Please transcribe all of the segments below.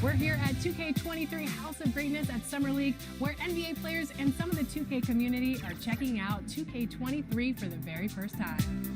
We're here at 2K23 House of Greatness at Summer League, where NBA players and some of the 2K community are checking out 2K23 for the very first time.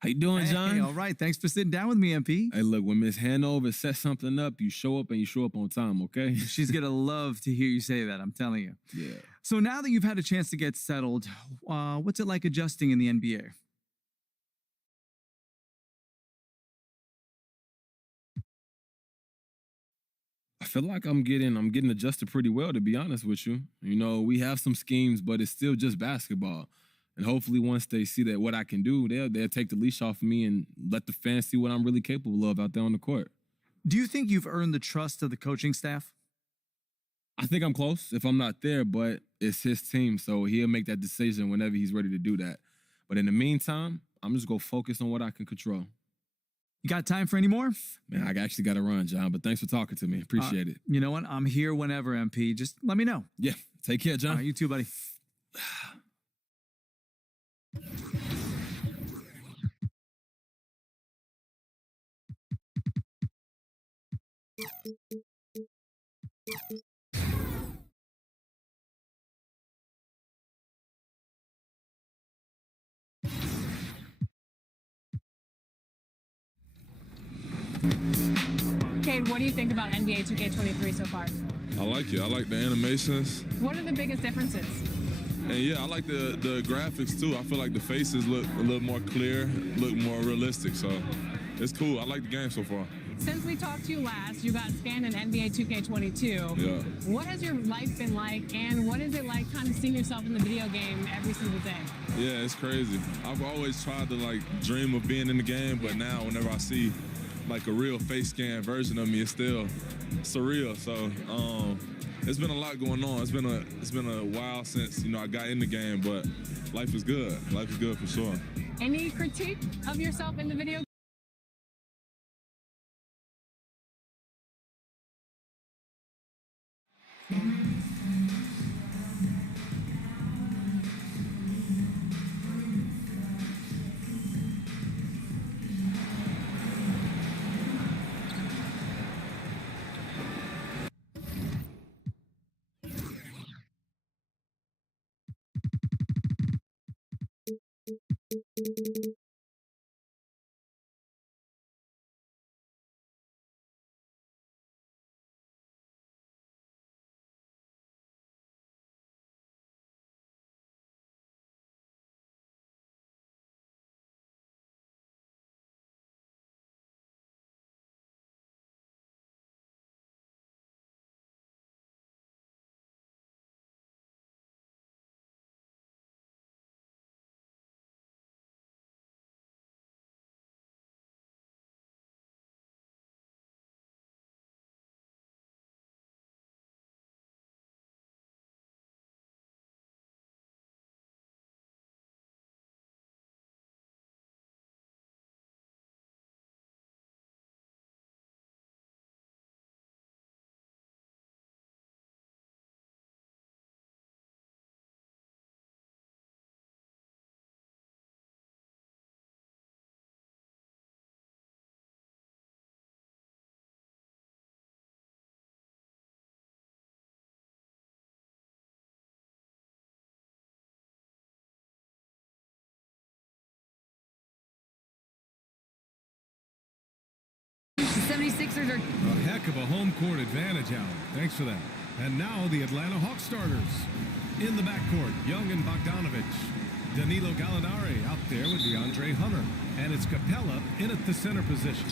How you doing, John? Hey, all right. Thanks for sitting down with me, MP. Hey, look, when Miss Hanover sets something up, you show up and you show up on time, okay? She's going to love to hear you say that, I'm telling you. Yeah. So now that you've had a chance to get settled, what's it like adjusting in the NBA? I feel like I'm getting adjusted pretty well, to be honest with you. You know, we have some schemes, but it's still just basketball. And hopefully once they see that what I can do, they'll take the leash off of me and let the fans see what I'm really capable of out there on the court. Do you think you've earned the trust of the coaching staff? I think I'm close if I'm not there, but it's his team, so he'll make that decision whenever he's ready to do that. But in the meantime, I'm just going to focus on what I can control. You got time for any more? Man, I actually got to run, John, but thanks for talking to me. Appreciate it. You know what? I'm here whenever, MP. Just let me know. Yeah, take care, John. You too, buddy. Cade, what do you think about NBA 2K23 so far? I like it. I like the animations. What are the biggest differences? And yeah, I like the graphics too. I feel like the faces look a little more clear, look more realistic. So it's cool. I like the game so far. Since we talked to you last, you got scanned in NBA 2K22. Yeah. What has your life been like, and what is it like kind of seeing yourself in the video game every single day? Yeah, it's crazy. I've always tried to like dream of being in the game, but now whenever I see like a real face scan version of me, it's still surreal. So it's been a lot going on. It's been a while since I got in the game, but life is good. Life is good for sure. Any critique of yourself in the video game? The 76ers are... A heck of a home court advantage, Allen. Thanks for that. And now the Atlanta Hawks starters. In the backcourt, Young and Bogdanovich. Danilo Gallinari out there with DeAndre Hunter. And it's Capella in at the center position.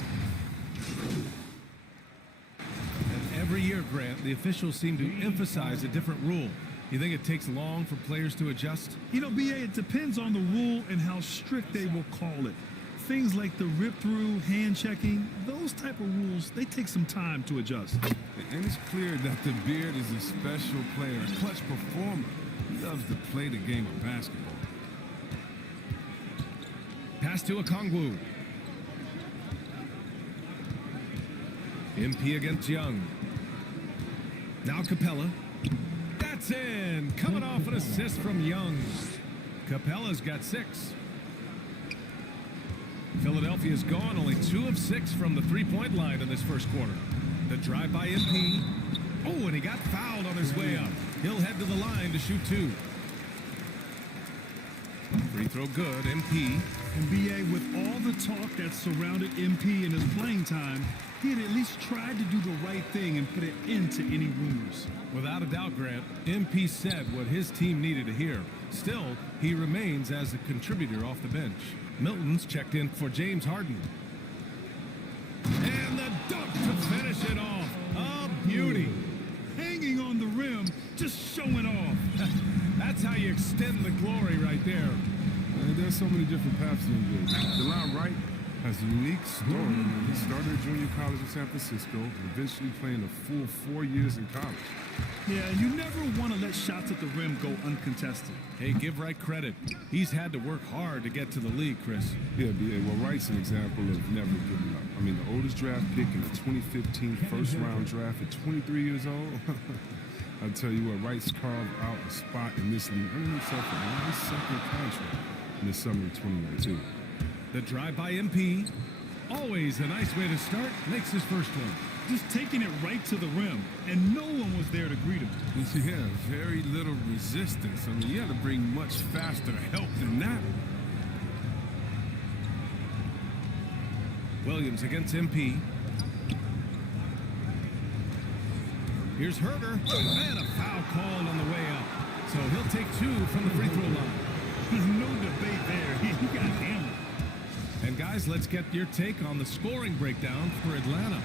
And every year, Grant, the officials seem to emphasize a different rule. You think it takes long for players to adjust? BA, it depends on the rule and how strict they will call it. Things like the rip-through, hand-checking, those type of rules, they take some time to adjust. And it's clear that the Beard is a special player, a clutch performer. He loves to play the game of basketball. Pass to Okongwu. MP against Young. Now Capella. That's in! Coming off an assist from Young. Capella's got 6. Philadelphia's gone only 2 of 6 from the three-point line in this first quarter. The drive by MP. Oh, and he got fouled on his way up. He'll head to the line to shoot 2. Free throw good, MP. NBA, with all the talk that surrounded MP in his playing time, he had at least tried to do the right thing and put an end to any rumors. Without a doubt, Grant, MP said what his team needed to hear. Still, he remains as a contributor off the bench. Milton's checked in for James Harden. And the dunk to finish it off. A beauty. Hanging on the rim, just showing off. That's how you extend the glory right there. There's so many different paths to NBA. DeLon Wright has a unique story. He started at junior college in San Francisco, eventually playing a full 4 years in college. Yeah, you never want to let shots at the rim go uncontested. Hey, give Wright credit. He's had to work hard to get to the league, Chris. Yeah, well, Wright's an example of never giving up. I mean, the oldest draft pick in the 2015 first-round draft at 23 years old. I'll tell you what, Wright's carved out a spot in this league, earning himself a nice second contract in the summer of 2019. The drive by MP, always a nice way to start, makes his first one. Just taking it right to the rim, and no one was there to greet him. Yeah, very little resistance. I mean, you had to bring much faster help than that. Williams against MP. Here's Herter, and a foul called on the way up. So he'll take 2 from the free throw line. No debate there. He got hammered. And guys, let's get your take on the scoring breakdown for Atlanta.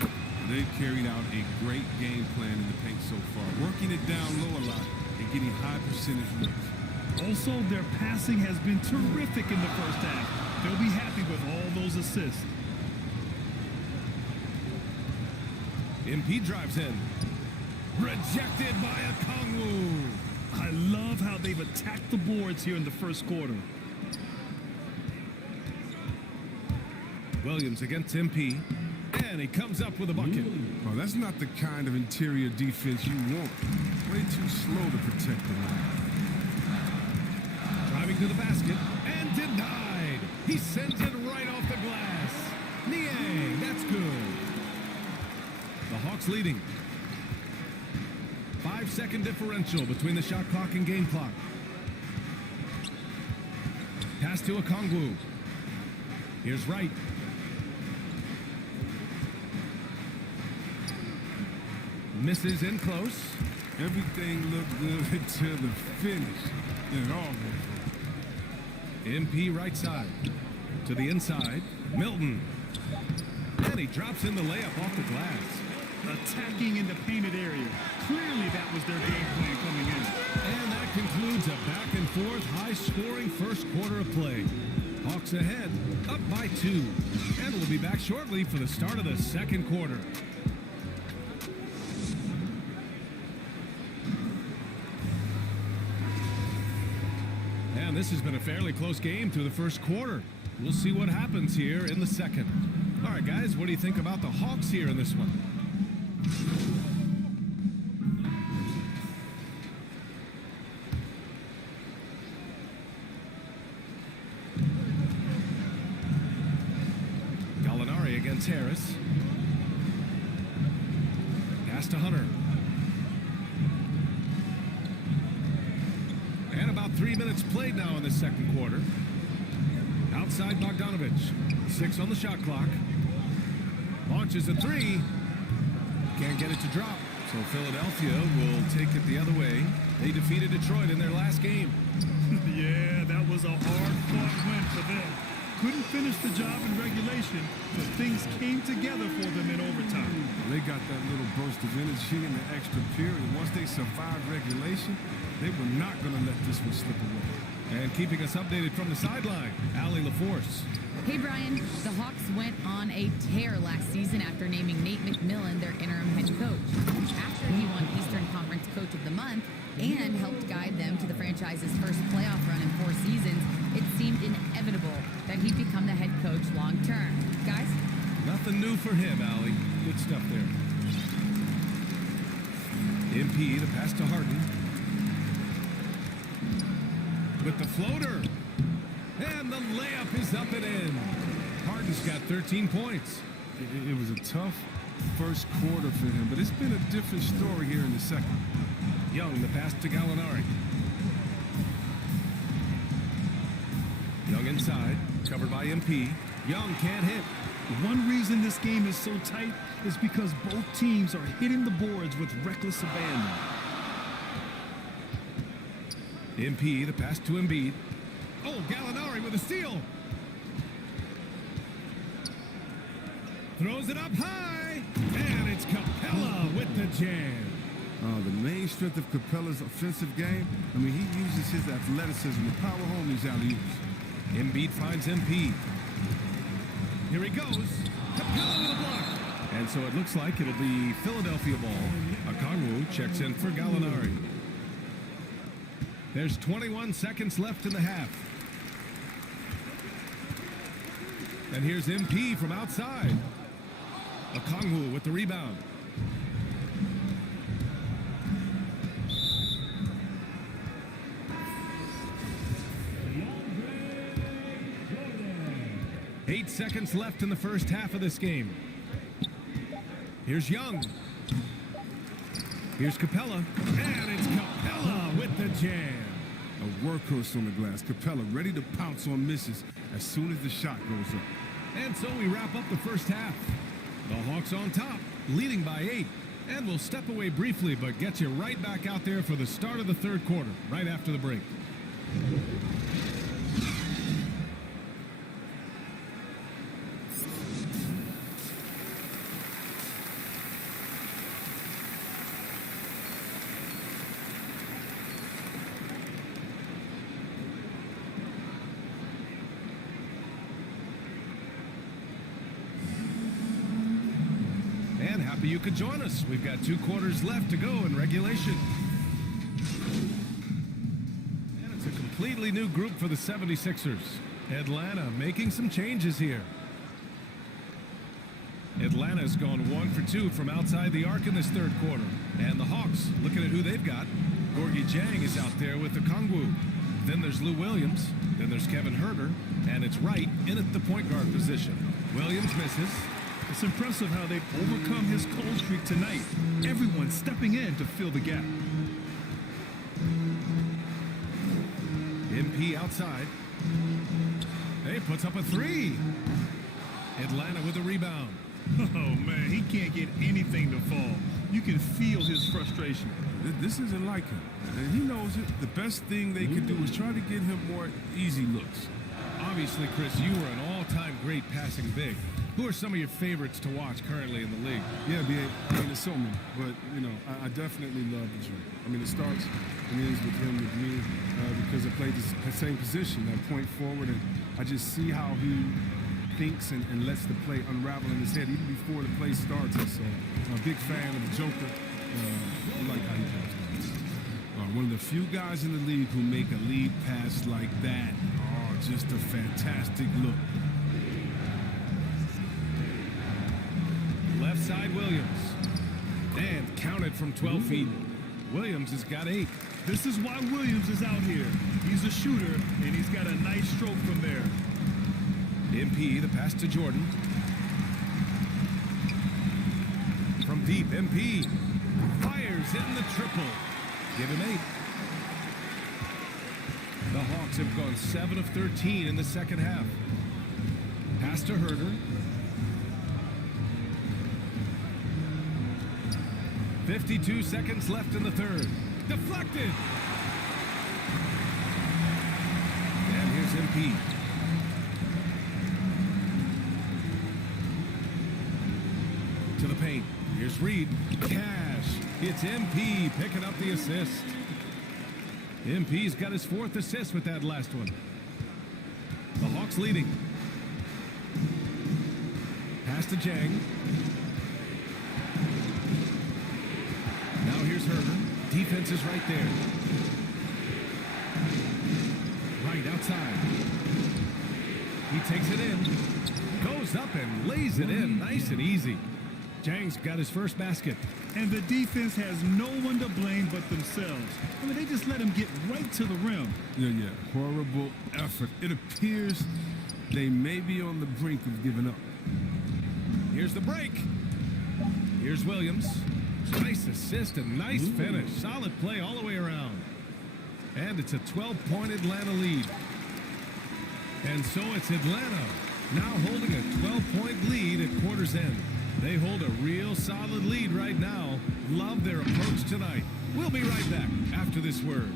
They've carried out a great game plan in the paint so far, working it down low a lot and getting high percentage looks. Also, their passing has been terrific in the first half. They'll be happy with all those assists. MP drives in. Rejected by a Kongwu. I love how they've attacked the boards here in the first quarter. Williams against MP. And he comes up with a bucket. Oh, that's not the kind of interior defense you want. Way too slow to protect the line. Driving to the basket and denied. He sends it right off the glass. Niang, that's good. The Hawks leading. 5-second differential between the shot clock and game clock. Pass to Okongwu. Here's Wright. Misses in close. Everything looked good until the finish. It all MP right side. To the inside. Milton. And he drops in the layup off the glass. Attacking in the painted area. Clearly that was their game plan coming in. And that concludes a back-and-forth, high-scoring first quarter of play. Hawks ahead, up by 2. And we'll be back shortly for the start of the second quarter. And this has been a fairly close game through the first quarter. We'll see what happens here in the second. All right, guys, what do you think about the Hawks here in this one? Gallinari against Harris. Pass to Hunter. And about 3 minutes played now in the second quarter. Outside Bogdanovich. 6 on the shot clock. Launches a 3. Can't get it to drop. So Philadelphia will take it the other way. They defeated Detroit in their last game. Yeah, that was a hard-fought win for them. Couldn't finish the job in regulation, but things came together for them in overtime. They got that little burst of energy in the extra period. Once they survived regulation, they were not going to let this one slip away. And keeping us updated from the sideline, Allie LaForce. Hey, Brian. The Hawks went on a tear last season after naming Nate McMillan their interim head coach. After he won Eastern Conference Coach of the Month and helped guide them to the franchise's first playoff run in 4 seasons, it seemed inevitable that he'd become the head coach long term. Guys? Nothing new for him, Allie. Good stuff there. MP, the pass to Harden. With the floater. And the layup is up and in. Harden's got 13 points. It was a tough first quarter for him, but it's been a different story here in the second. Young, the pass to Gallinari. Young inside, covered by MP. Young can't hit. One reason this game is so tight is because both teams are hitting the boards with reckless abandon. MP, the pass to Embiid. Oh, Gallinari with a steal. Throws it up high, and it's Capella with the jam. The main strength of Capella's offensive game, I mean, he uses his athleticism to power home these alley-oops. Embiid finds MP. Here he goes. Capella with a block. And so it looks like it'll be Philadelphia ball. Okongwu checks in for Gallinari. There's 21 seconds left in the half. And here's MP from outside. Okongwu with the rebound. Eight seconds left in the first half of this game. Here's Young. Here's Capella. And it's Capella with the jam. A workhorse on the glass. Capella ready to pounce on misses as soon as the shot goes up. And so we wrap up the first half. The Hawks on top, leading by 8. And we'll step away briefly, but get you right back out there for the start of the third quarter, right after the break. You could join us. We've got 2 quarters left to go in regulation. And it's a completely new group for the 76ers. Atlanta making some changes here. Atlanta's gone 1 for 2 from outside the arc in this third quarter. And the Hawks, looking at who they've got. Gorgie Jang is out there with the Okongwu. Then there's Lou Williams. Then there's Kevin Huerter. And it's Wright in at the point guard position. Williams misses. It's impressive how they've overcome his cold streak tonight. Everyone stepping in to fill the gap. MP outside. Hey, puts up a 3. Atlanta with a rebound. Oh, man, he can't get anything to fall. You can feel his frustration. This isn't like him, and he knows it. The best thing they can do is try to get him more easy looks. Obviously, Chris, you were an all-time great passing big. Who are some of your favorites to watch currently in the league? Yeah, B.A., I mean, there's so many, but, you know, I definitely love the joint. I mean, it starts and ends with him, with me, because I played the same position, that point forward, and I just see how he thinks and lets the play unravel in his head even before the play starts. And so I'm a big fan of the Joker. I like how he passes. One of the few guys in the league who make a lead pass like that. Oh, just a fantastic look. Left side, Williams. And counted from 12 feet. Williams has got 8. This is why Williams is out here. He's a shooter, and he's got a nice stroke from there. MP, the pass to Jordan. From deep, MP fires, hitting the triple. Give him 8. The Hawks have gone 7 of 13 in the second half. Pass to Huerter. 52 seconds left in the third. Deflected. And here's MP. To the paint. Here's Reed. Cash. It's MP picking up the assist. MP's got his 4th assist with that last one. The Hawks leading. Pass to Jang. Now here's Huerter. Defense is right there. Right outside. He takes it in. Goes up and lays it in nice and easy. Jang's got his first basket. And the defense has no one to blame but themselves. I mean, they just let him get right to the rim. Yeah. Horrible effort. It appears they may be on the brink of giving up. Here's the break. Here's Williams. Nice assist and nice finish. Solid play all the way around. And it's a 12-point Atlanta lead. And so it's Atlanta, now holding a 12-point lead at quarter's end. They hold a real solid lead right now. Love their approach tonight. We'll be right back after this word.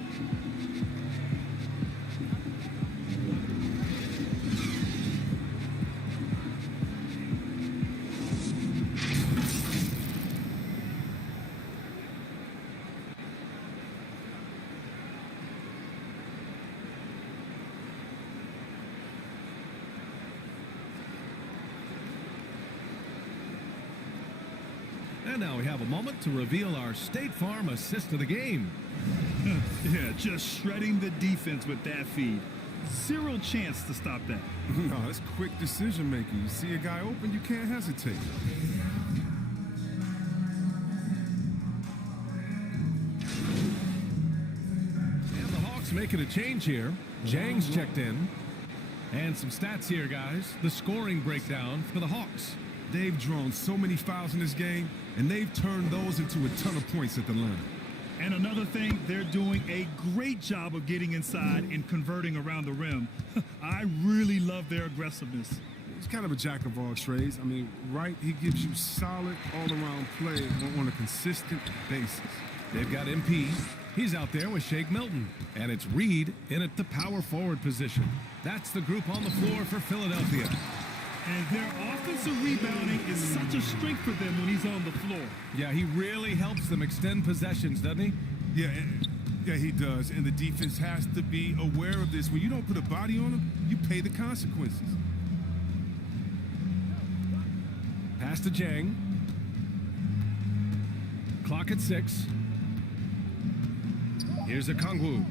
And now we have a moment to reveal our State Farm assist of the game. Yeah, just shredding the defense with that feed. Zero chance to stop that. No, that's quick decision making. You see a guy open, you can't hesitate. And the Hawks making a change here. Jang's checked in. And some stats here, guys. The scoring breakdown for the Hawks. They've drawn so many fouls in this game, and they've turned those into a ton of points at the line. And another thing, they're doing a great job of getting inside and converting around the rim. I really love their aggressiveness. He's kind of a jack of all trades. I mean, right, he gives you solid all-around play on a consistent basis. They've got MP. He's out there with Shake Milton. And it's Reed in at the power forward position. That's the group on the floor for Philadelphia. And their offensive rebounding is such a strength for them when he's on the floor. Yeah, he really helps them extend possessions, doesn't he? Yeah, he does. And the defense has to be aware of this. When you don't put a body on him, you pay the consequences. Pass to Jang. Clock at 6. Here's a Kongwu.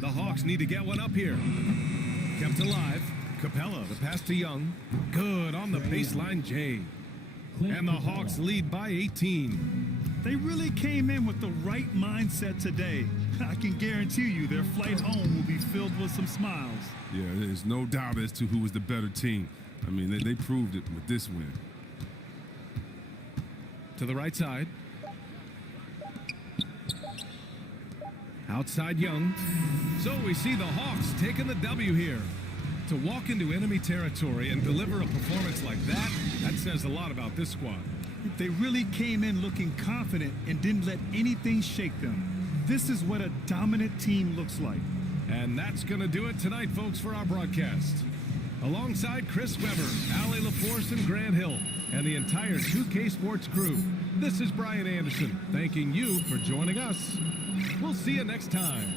The Hawks need to get one up here. Kept alive. Capella, the pass to Young. Good on the baseline, Jay. And the Hawks lead by 18. They really came in with the right mindset today. I can guarantee you their flight home will be filled with some smiles. Yeah, there's no doubt as to who was the better team. I mean, they proved it with this win. To the right side. Outside Young. So we see the Hawks taking the W here. To walk into enemy territory and deliver a performance like that, that says a lot about this squad. They really came in looking confident and didn't let anything shake them. This is what a dominant team looks like. And that's going to do it tonight, folks, for our broadcast. Alongside Chris Webber, Allie LaForce, and Grant Hill, and the entire 2K Sports crew, this is Brian Anderson, thanking you for joining us. We'll see you next time.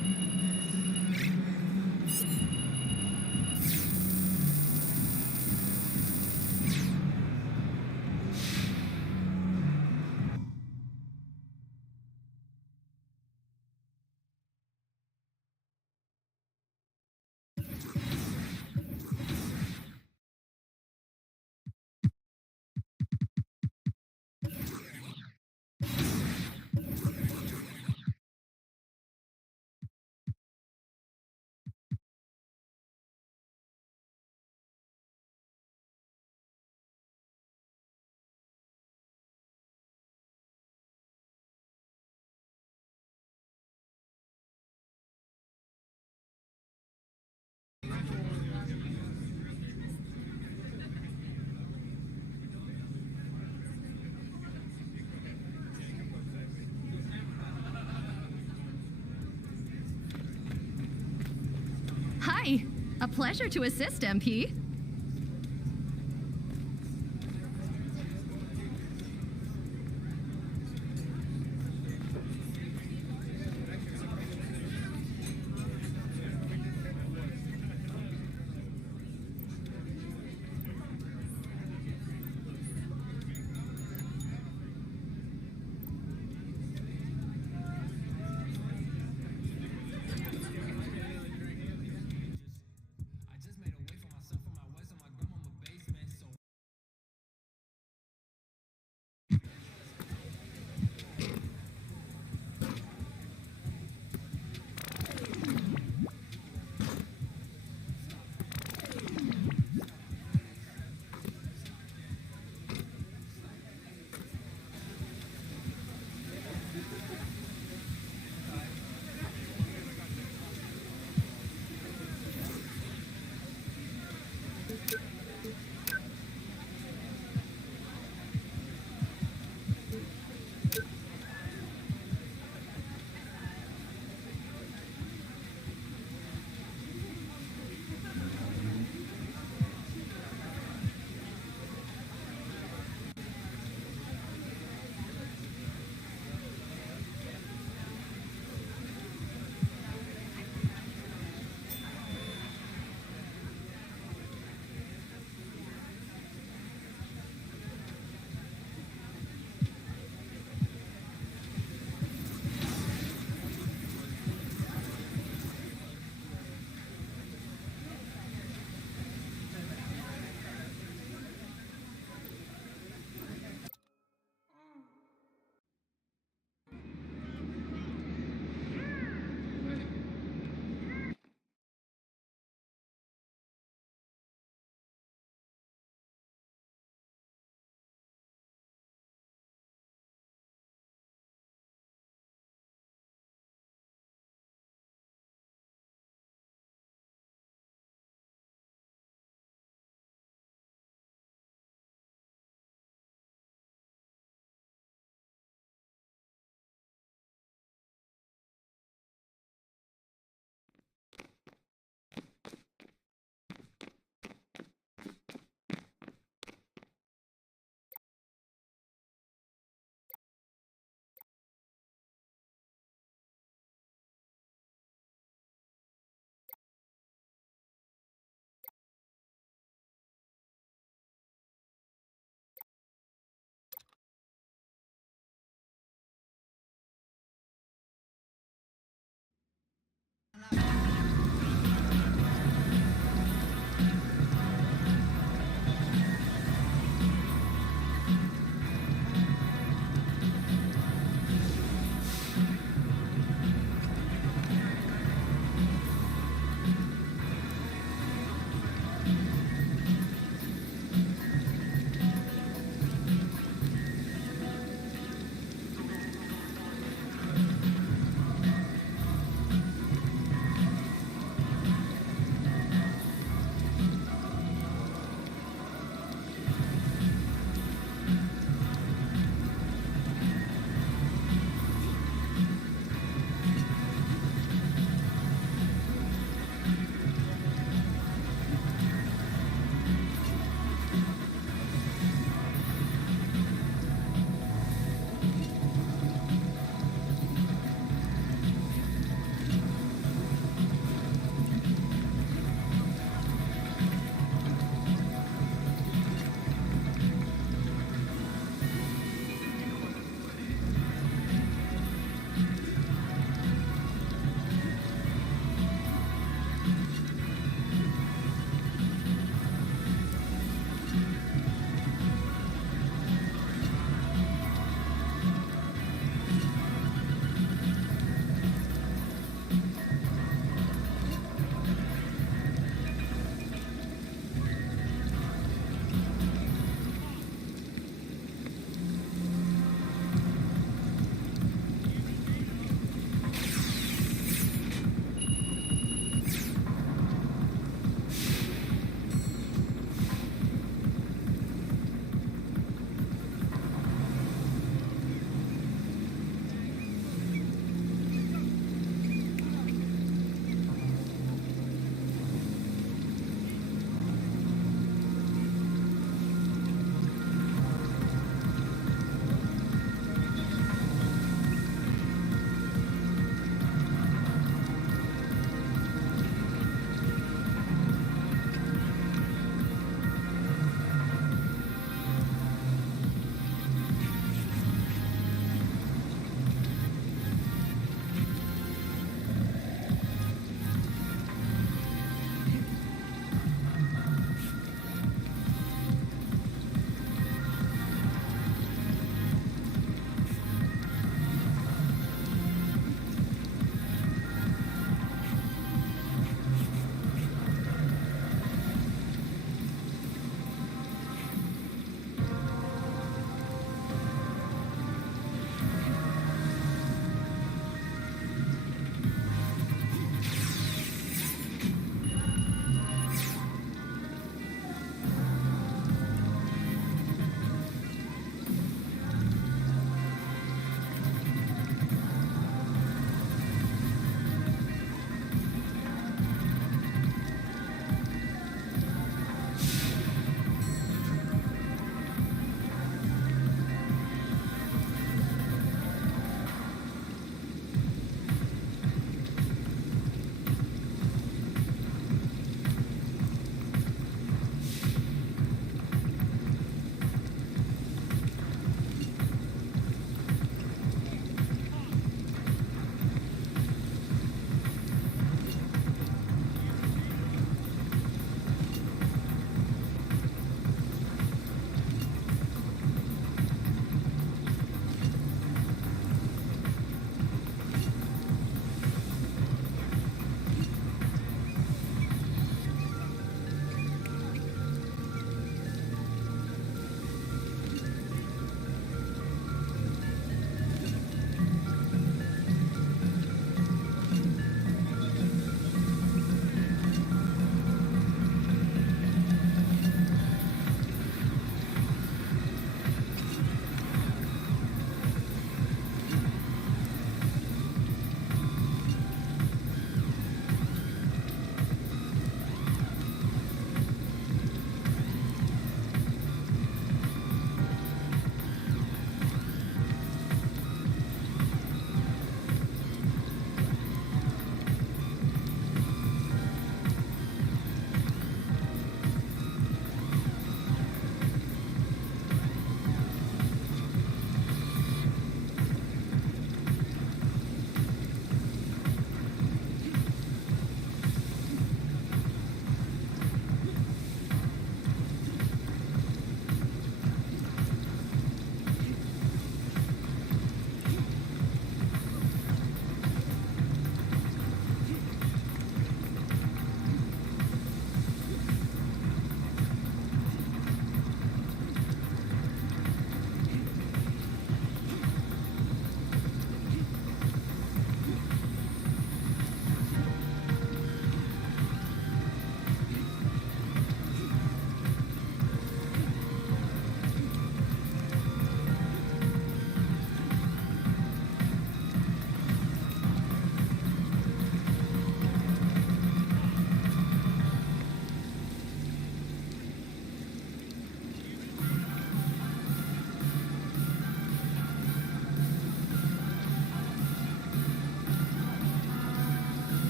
Hi. A pleasure to assist, MP.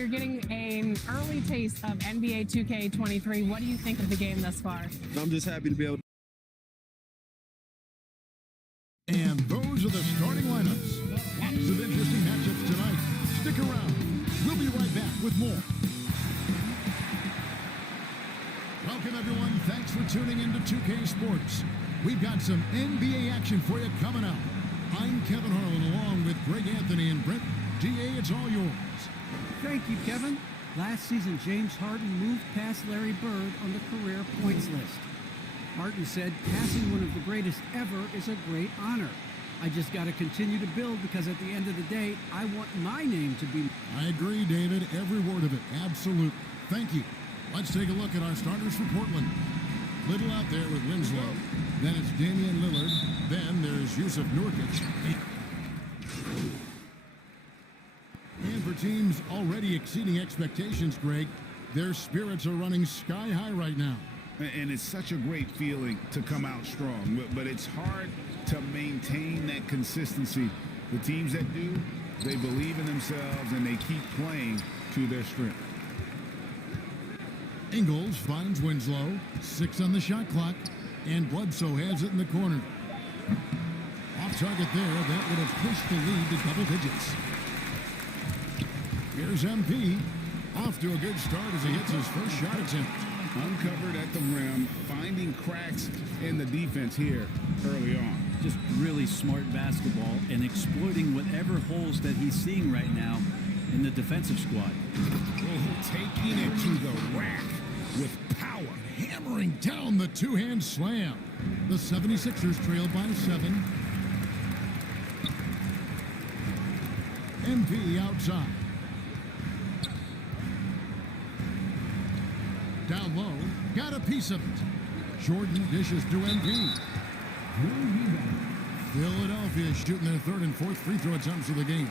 you're getting an early taste of NBA 2K23. What do you think of the game thus far? I'm just happy to be able to. And those are the starting lineups. Lots of interesting matchups tonight. Stick around. We'll be right back with more. Welcome, everyone. Thanks for tuning in to 2K Sports. We've got some NBA action for you coming up. I'm Kevin Harlan along with Greg Anthony and Brent. DA, it's all yours. Thank you, Kevin. Last season, James Harden moved past Larry Bird on the career points list. Harden said, passing one of the greatest ever is a great honor. I just got to continue to build because at the end of the day, I want my name to be... I agree, David. Every word of it. Absolutely. Thank you. Let's take a look at our starters for Portland. Little out there with Winslow. Then it's Damian Lillard. Then there's Yusuf Nurkic. And for teams already exceeding expectations, Greg, their spirits are running sky high right now. And it's such a great feeling to come out strong, but it's hard to maintain that consistency. The teams that do, they believe in themselves and they keep playing to their strength. Ingles finds Winslow, 6 on the shot clock, and Bledsoe has it in the corner. Off target there, that would have pushed the lead to double digits. Here's MP, off to a good start as he hits his first shot attempt. Uncovered at the rim, finding cracks in the defense here early on. Just really smart basketball and exploiting whatever holes that he's seeing right now in the defensive squad. Taking it to the rack with power, hammering down the two-hand slam. The 76ers trail by 7. MP outside. Down low, got a piece of it. Jordan dishes to MP. Philadelphia shooting their third and fourth free throw attempts of the game.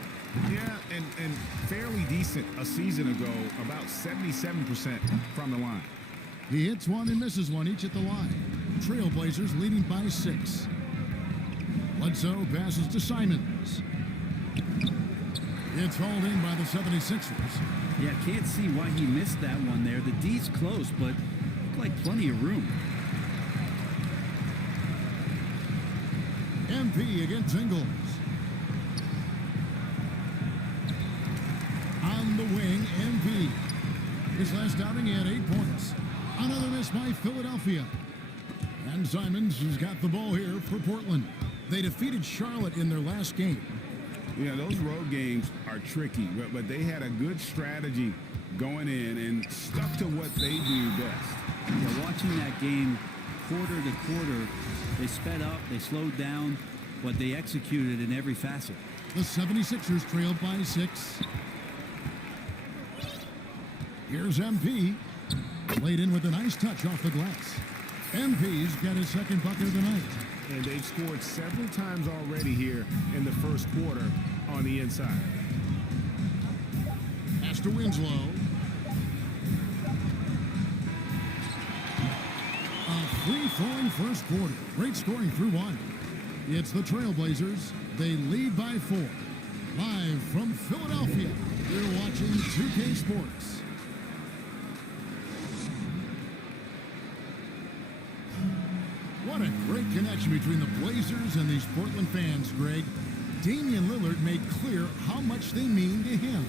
Yeah, and fairly decent a season ago, about 77% from the line. He hits one and misses one, each at the line. Trailblazers leading by 6. Bledsoe passes to Simons. It's hauled in by the 76ers. Yeah, can't see why he missed that one there. The D's close, but looked like plenty of room. MP against Ingles. On the wing, MP. His last outing, he had 8 points. Another miss by Philadelphia. And Simons has got the ball here for Portland. They defeated Charlotte in their last game. Yeah, those road games are tricky, but they had a good strategy going in and stuck to what they do best. Yeah, watching that game quarter to quarter, they sped up, they slowed down, but they executed in every facet. The 76ers trailed by 6. Here's MP. Laid in with a nice touch off the glass. MP's got his second bucket of the night. And they've scored several times already here in the first quarter on the inside. Pass to Winslow. A free-flowing first quarter. Great scoring through 1. It's the Trailblazers. They lead by 4. Live from Philadelphia, you're watching 2K Sports. What a great connection between the Blazers and these Portland fans, Greg. Damian Lillard made clear how much they mean to him.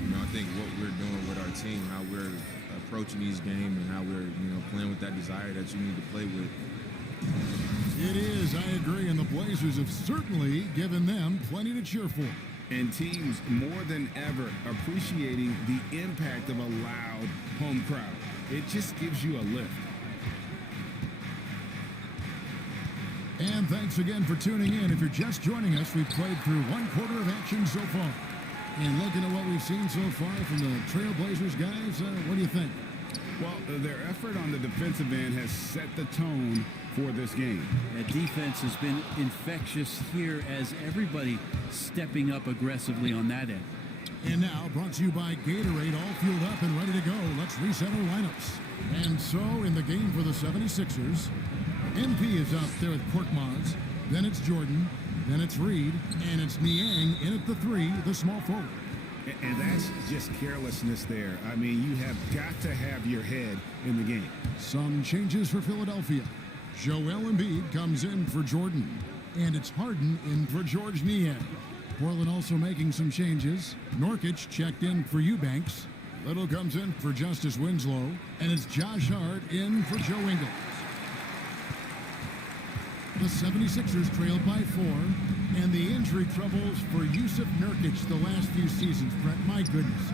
You know, I think what we're doing with our team, how we're approaching these games and how we're, playing with that desire that you need to play with. It is, I agree, and the Blazers have certainly given them plenty to cheer for. And teams more than ever appreciating the impact of a loud home crowd. It just gives you a lift. And thanks again for tuning in. If you're just joining us, we've played through 1 quarter of action so far. And looking at what we've seen so far from the Trailblazers guys, what do you think? Well, their effort on the defensive end has set the tone for this game. That defense has been infectious here as everybody stepping up aggressively on that end. And now, brought to you by Gatorade, all fueled up and ready to go. Let's reset our lineups. And so, in the game for the 76ers, MP is out there with Korkmaz. Then it's Jordan. Then it's Reed. And it's Niang in at the 3, the small forward. And that's just carelessness there. I mean, you have got to have your head in the game. Some changes for Philadelphia. Joel Embiid comes in for Jordan. And it's Harden in for George Niang. Portland also making some changes. Nurkic checked in for Eubanks. Little comes in for Justice Winslow. And it's Josh Hart in for Joe Ingles. The 76ers trailed by 4. And the injury troubles for Yusuf Nurkic the last few seasons, Brett. My goodness.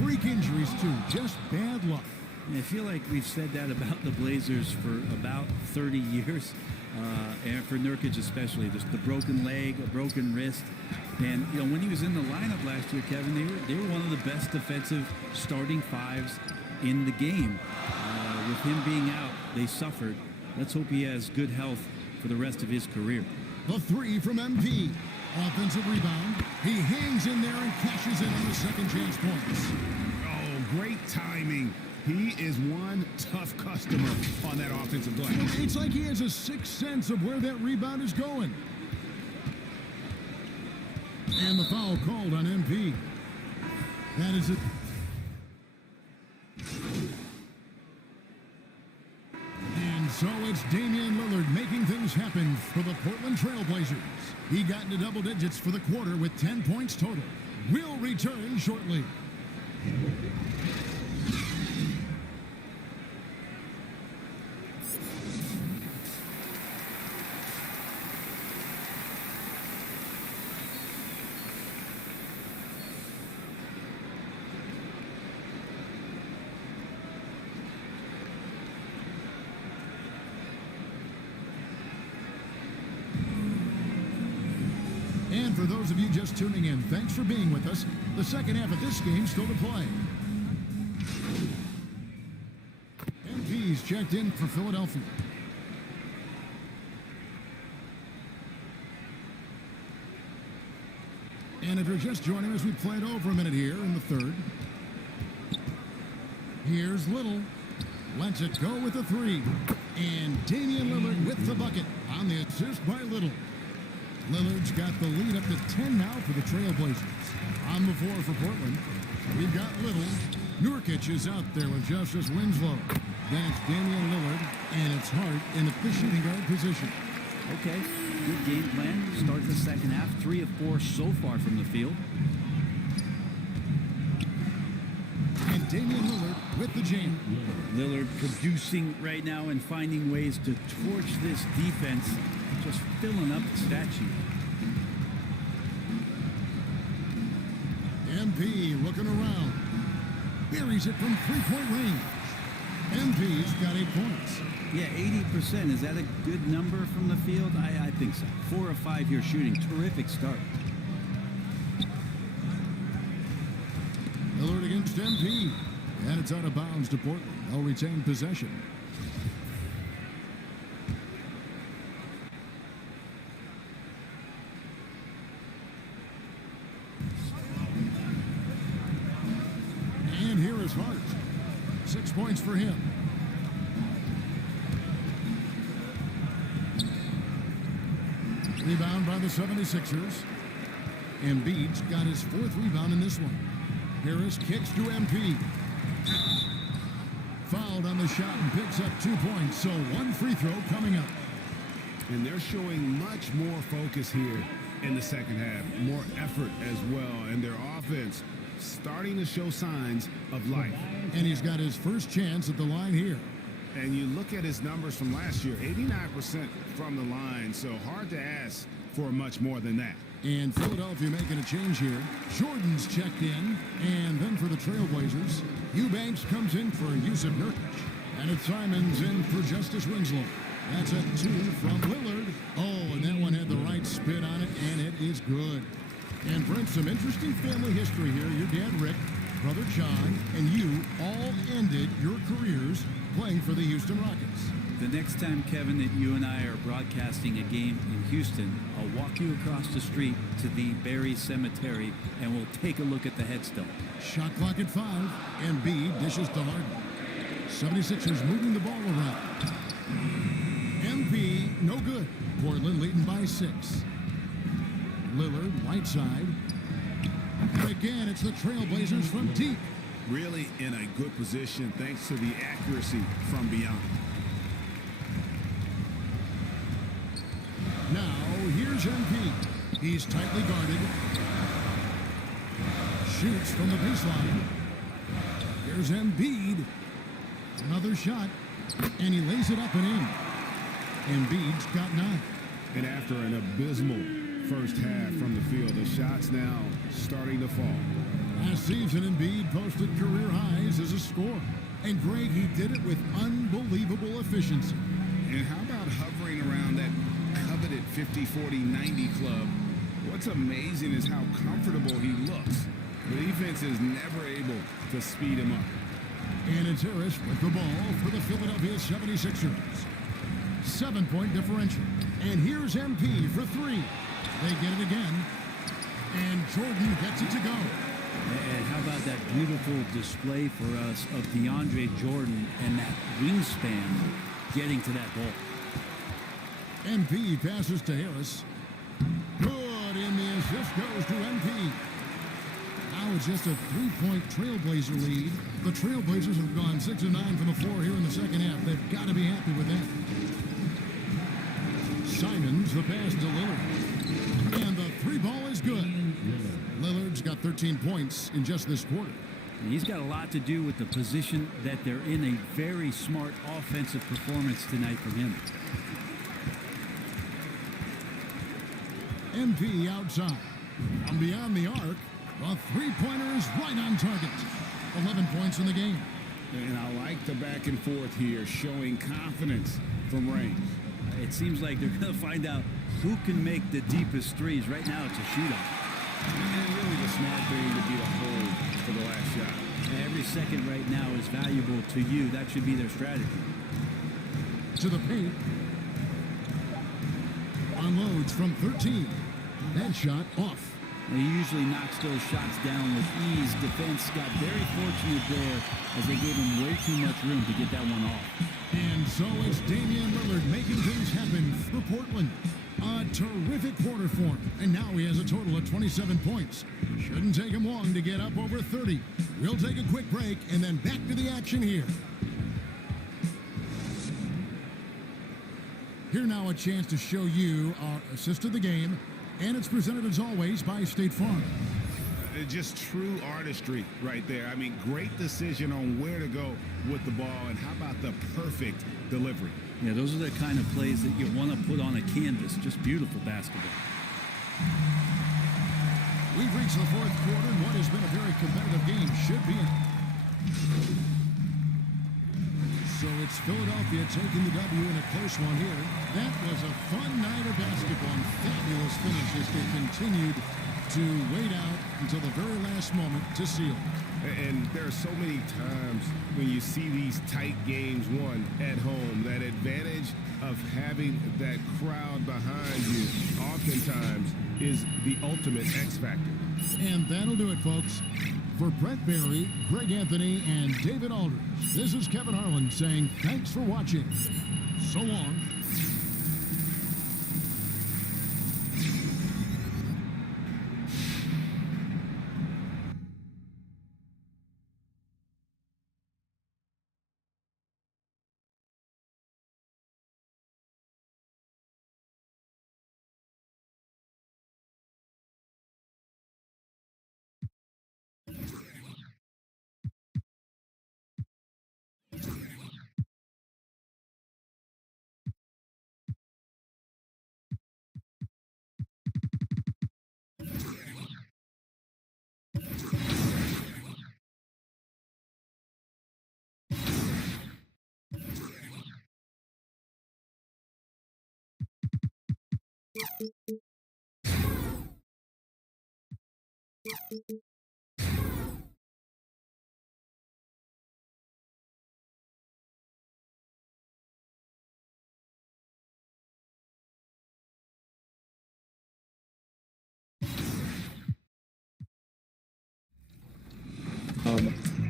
Freak injuries, too. Just bad luck. I feel like we've said that about the Blazers for about 30 years. And for Nurkic especially, just the broken leg, a broken wrist. And, you know, when he was in the lineup last year, Kevin, they were one of the best defensive starting fives in the game. With him being out, they suffered. Let's hope he has good health for the rest of his career. The 3 from MP. Offensive rebound. He hangs in there and cashes in on the second chance points. Oh, great timing. He is one tough customer on that offensive glass. It's like he has a sixth sense of where that rebound is going. And the foul called on MP. That is it. And so it's Damian Lillard making things happen for the Portland Trail Blazers. He got into double digits for the quarter with 10 points total. We'll return shortly. And for those of you just tuning in, thanks for being with us. The second half of this game still to play. MP's checked in for Philadelphia. And if you're just joining us, we played over a minute here in the third. Here's Little. Lets it go with the 3. And Damian Lillard with the bucket on the assist by Little. Lillard's got the lead up to 10 now for the Trailblazers. On the floor for Portland, we've got Little. Nurkic is out there with Justice Winslow. Then it's Damian Lillard, and it's Hart in the shooting guard position. Okay, good game plan. Start the second half, 3 of 4 so far from the field. And Damian Lillard with the jam. Lillard producing right now and finding ways to torch this defense, just filling up the stat sheet. MP looking around. Buries it from three-point range. MP's got 8 points. Yeah, 80%. Is that a good number from the field? I think so. 4 of 5 here shooting. Terrific start. Lillard against MP. And it's out of bounds to Portland. They'll retain possession. And here is Hart. 6 points for him. Rebound by the 76ers. Embiid's got his 4th rebound in this one. Harris kicks to MP. Fouled on the shot and picks up 2 points. So 1 free throw coming up. And they're showing much more focus here in the second half. More effort as well. And their offense starting to show signs of life. And he's got his first chance at the line here. And you look at his numbers from last year, 89% from the line. So hard to ask for much more than that. And Philadelphia making a change here. Jordan's checked in. And then for the Trailblazers, Eubanks comes in for Yusuf Nurkic. And it's Simons in for Justice Winslow. That's a 2 from Lillard. Oh, and that one had the right spin on it, and it is good. And Brent, some interesting family history here. Your dad, Rick, brother John, and you all ended your careers playing for the Houston Rockets. The next time, Kevin, that you and I are broadcasting a game in Houston, I'll walk you across the street to the Berry Cemetery, and we'll take a look at the headstone. Shot clock at 5. Embiid dishes to Harden. 76ers moving the ball around. MP, no good. Portland leading by 6. Lillard, right side. And again, it's the Trailblazers from deep. Really in a good position thanks to the accuracy from beyond. Now, here's MP. He's tightly guarded. Shoots from the baseline. Here's Embiid. Another shot. And he lays it up and in. Embiid's got 9. And after an abysmal first half from the field, the shots now starting to fall. Last season, Embiid posted career highs as a scorer. And Greg, he did it with unbelievable efficiency. And how about hovering around that coveted 50, 40, 90 club? What's amazing is how comfortable he looks. The defense is never able to speed him up. And it's Harris with the ball for the Philadelphia 76ers. 7-point differential. And here's MP for 3. They get it again. And Jordan gets it to go. And how about that beautiful display for us of DeAndre Jordan and that wingspan getting to that ball. MP passes to Harris. Good, and the assist goes to MP. Now it's just a 3-point Trailblazer lead. The Trailblazers have gone 6 of 9 from the floor here in the second half. They've got to be happy with that. Simons, the pass to Lillard. And the 3 ball is good. Lillard's got 13 points in just this quarter. And he's got a lot to do with the position that they're in. A very smart offensive performance tonight from him. MP outside. From beyond the arc, a 3-pointer is right on target. 11 points in the game. And I like the back and forth here, showing confidence from range. It seems like they're going to find out who can make the deepest threes. Right now, it's a shootout. And really the smart thing to be to hold for the last shot. Every second right now is valuable to you. That should be their strategy. To the paint. Unloads from 13. That shot off. He usually knocks those shots down with ease. Defense got very fortunate there as they gave him way too much room to get that one off. And so it's Damian Lillard making things happen for Portland. A terrific quarter for him. And now he has a total of 27 points. Shouldn't take him long to get up over 30. We'll take a quick break and then back to the action here. Here now a chance to show you our assist of the game. And it's presented as always by State Farm. Just true artistry right there. I mean, great decision on where to go with the ball, and how about the perfect delivery? Yeah, those are the kind of plays that you want to put on a canvas. Just beautiful basketball. We've reached the fourth quarter, and what has been a very competitive game should be in. So it's Philadelphia taking the W in a close one here. That was a fun night of basketball and fabulous finishes. They continued to wait out until the very last moment to seal. And there are so many times when you see these tight games won at home, that advantage of having that crowd behind you oftentimes is the ultimate X factor. And that'll do it, folks. For Brett Barry, Greg Anthony, and David Aldridge, this is Kevin Harlan saying thanks for watching. So long.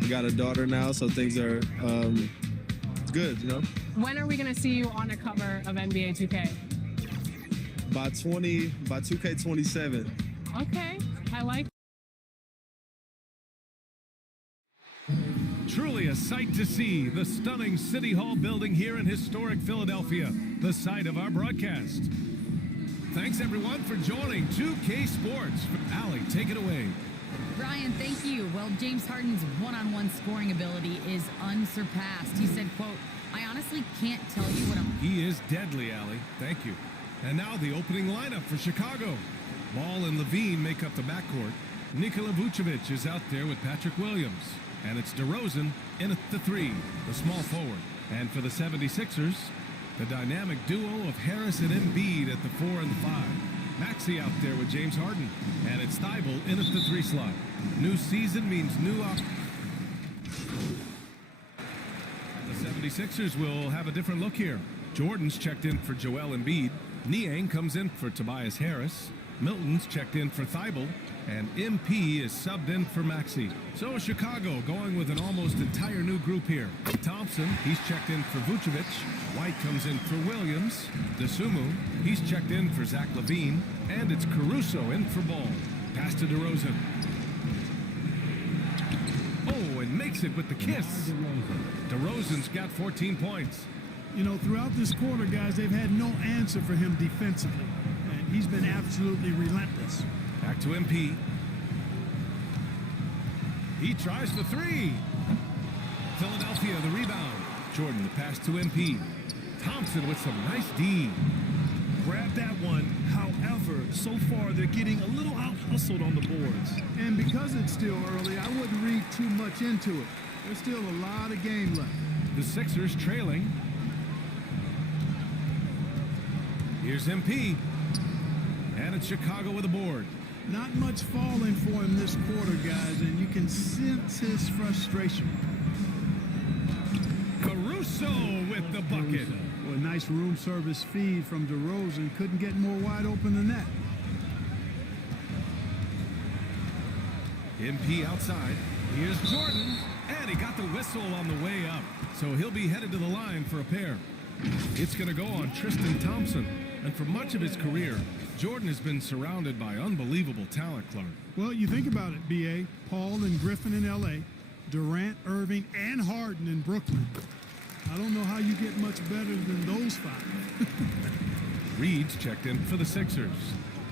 Got a daughter now, so things are good, you know? When are we going to see you on a cover of NBA 2K? By 2K27. Okay, I like a sight to see. The stunning City Hall building here in historic Philadelphia, the site of our broadcast. Thanks, everyone, for joining 2K Sports. Allie, take it away. Brian, thank you. Well, James Harden's one-on-one scoring ability is unsurpassed. He said, quote, "I honestly can't tell you what I'm..." He is deadly, Allie. Thank you. And now the opening lineup for Chicago. Ball and Levine make up the backcourt. Nikola Vucevic is out there with Patrick Williams. And it's DeRozan in at the 3, the small forward. And for the 76ers, the dynamic duo of Harris and Embiid at the 4 and the 5. Maxey out there with James Harden. And it's Thibault in at the 3 slot. New season means new The 76ers will have a different look here. Jordan's checked in for Joel Embiid. Niang comes in for Tobias Harris. Milton's checked in for Thibault. And MP is subbed in for Maxey. So Chicago going with an almost entire new group here. Thompson, he's checked in for Vucevic. White comes in for Williams. DeSumo, he's checked in for Zach LaVine. And it's Caruso in for Ball. Pass to DeRozan. Oh, and makes it with the kiss. DeRozan's got 14 points. You know, throughout this quarter, guys, they've had no answer for him defensively. And he's been absolutely relentless. Back to MP. He tries the 3. Philadelphia, the rebound. Jordan, the pass to MP. Thompson with some nice D. Grab that one. However, so far they're getting a little out-hustled on the boards. And because it's still early, I wouldn't read too much into it. There's still a lot of game left. The Sixers trailing. Here's MP. And it's Chicago with a board. Not much falling for him this quarter, guys, and you can sense his frustration. Caruso with the bucket. Well, a nice room service feed from DeRozan. Couldn't get more wide open than that. MP outside. Here's Jordan. And he got the whistle on the way up. So he'll be headed to the line for a pair. It's going to go on Tristan Thompson. And for much of his career, Jordan has been surrounded by unbelievable talent, Clark. Well, you think about it, B.A. Paul and Griffin in L.A., Durant, Irving, and Harden in Brooklyn. I don't know how you get much better than those 5. Reed's checked in for the Sixers.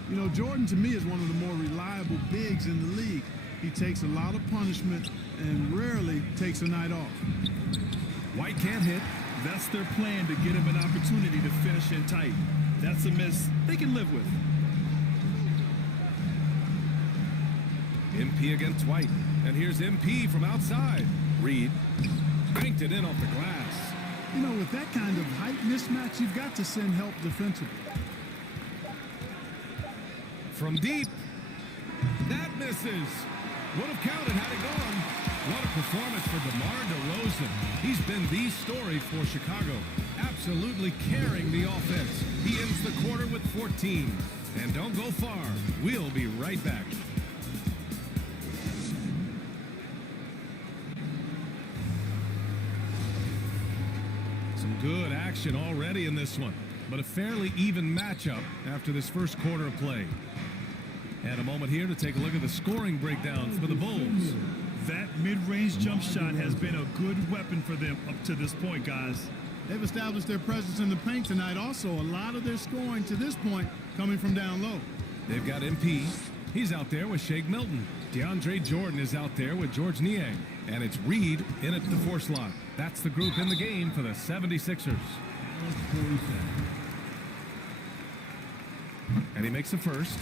You know, Jordan, to me, is one of the more reliable bigs in the league. He takes a lot of punishment and rarely takes a night off. White can't hit. That's their plan, to get him an opportunity to finish in tight. That's a miss they can live with. MP against White. And here's MP from outside. Reed banked it in off the glass. You know, with that kind of height mismatch, you've got to send help defensively. From deep. That misses. Would have counted had it gone. What a performance for DeMar DeRozan. He's been the story for Chicago. Absolutely carrying the offense. He ends the quarter with 14. And don't go far. We'll be right back. Some good action already in this one, but a fairly even matchup after this first quarter of play. And a moment here to take a look at the scoring breakdown for the Bulls. That mid-range jump shot has been a good weapon for them up to this point, guys. They've established their presence in the paint tonight. Also, a lot of their scoring to this point coming from down low. They've got MP. He's out there with Shake Milton. DeAndre Jordan is out there with George Niang. And it's Reed in at the 4 slot. That's the group in the game for the 76ers. And he makes the first.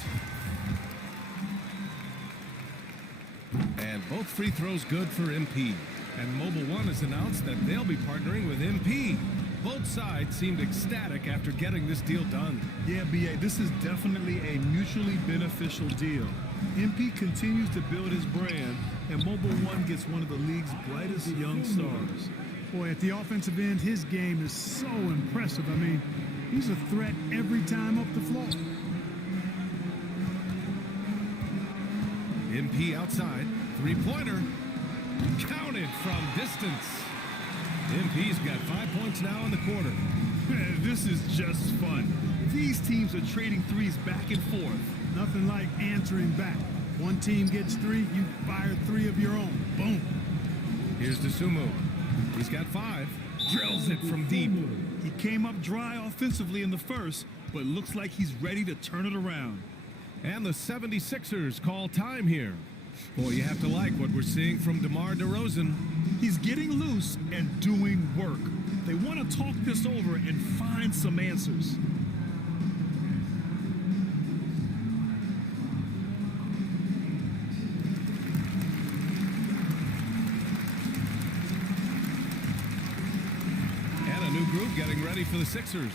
And both free throws good for MP. And Mobile One has announced that they'll be partnering with MP. Both sides seemed ecstatic after getting this deal done. Yeah, B.A., this is definitely a mutually beneficial deal. MP continues to build his brand, and Mobile One gets one of the league's brightest young stars. Boy, at the offensive end, his game is so impressive. I mean, he's a threat every time up the floor. MP outside. Three-pointer. Counted from distance. MP's got 5 points now in the quarter. This is just fun. These teams are trading threes back and forth. Nothing like answering back. One team gets 3, you fire 3 of your own. Boom. Here's DeSumo. He's got 5. Drills it from deep. He came up dry offensively in the first, but looks like he's ready to turn it around. And the 76ers call time here. Boy, you have to like what we're seeing from DeMar DeRozan. He's getting loose and doing work. They want to talk this over and find some answers. And a new group getting ready for the Sixers.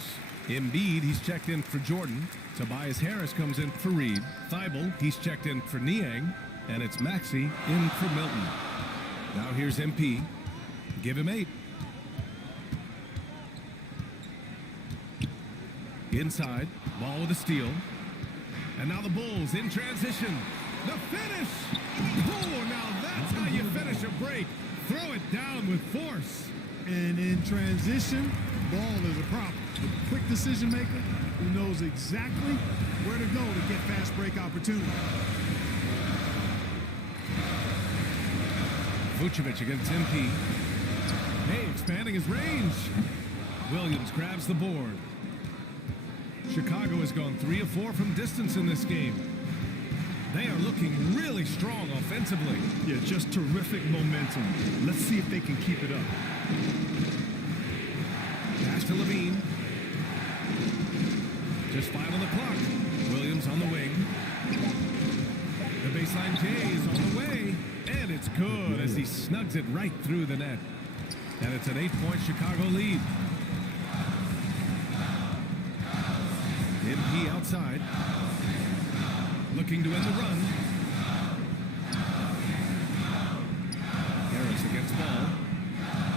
Embiid, he's checked in for Jordan. Tobias Harris comes in for Reed. Thibault, he's checked in for Niang. And it's Maxey in for Milton. Now here's MP. Give him 8. Inside, ball with a steal. And now the Bulls in transition. The finish! Oh, now that's how you finish a break. Throw it down with force. And in transition, ball is a problem. The quick decision maker who knows exactly where to go to get fast break opportunity. Vucevic against MP. Hey, expanding his range. Williams grabs the board. Chicago has gone 3 of 4 from distance in this game. They are looking really strong offensively. Yeah, just terrific momentum. Let's see if they can keep it up. Pass to Levine. Just 5 on the clock. Williams on the wing. The baseline J is on the way. And it's good as he snugs it right through the net. And it's an 8-point Chicago lead. MP outside. Looking to end the run. Harris against ball.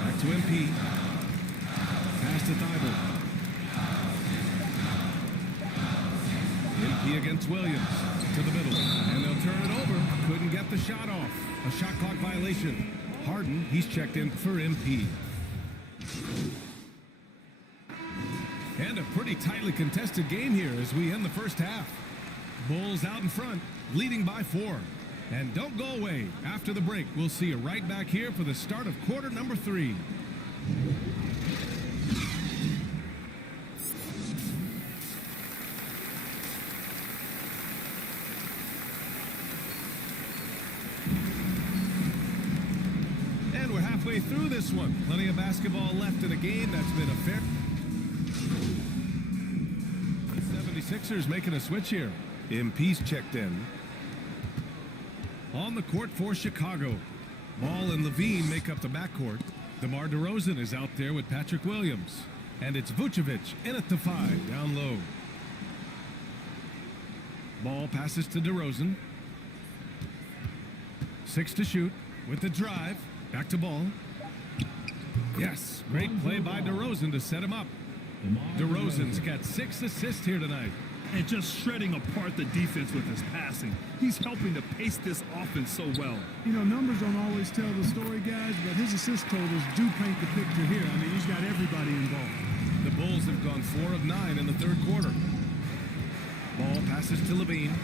Back to MP. Pass to Thibault. MP against Williams. To the middle. And they'll turn it over. Couldn't get the shot off. A shot clock violation. Harden, he's checked in for MP. And a pretty tightly contested game here as we end the first half. Bulls out in front, leading by 4. And don't go away. After the break, we'll see you right back here for the start of quarter number 3. And we're halfway through this one. Plenty of basketball left in a game that's been a fair... 76ers making a switch here. MP's checked in. On the court for Chicago. Ball and Levine make up the backcourt. DeMar DeRozan is out there with Patrick Williams. And it's Vucevic in at the 5, down low. Ball passes to DeRozan. 6 to shoot with the drive. Back to ball. Yes, great play by DeRozan to set him up. DeRozan's got 6 assists here tonight. And just shredding apart the defense with his passing. He's helping to pace this offense so well. You know, numbers don't always tell the story, guys, but his assist totals do paint the picture here. I mean, he's got everybody involved. The Bulls have gone 4 of 9 in the third quarter. Ball passes to Levine.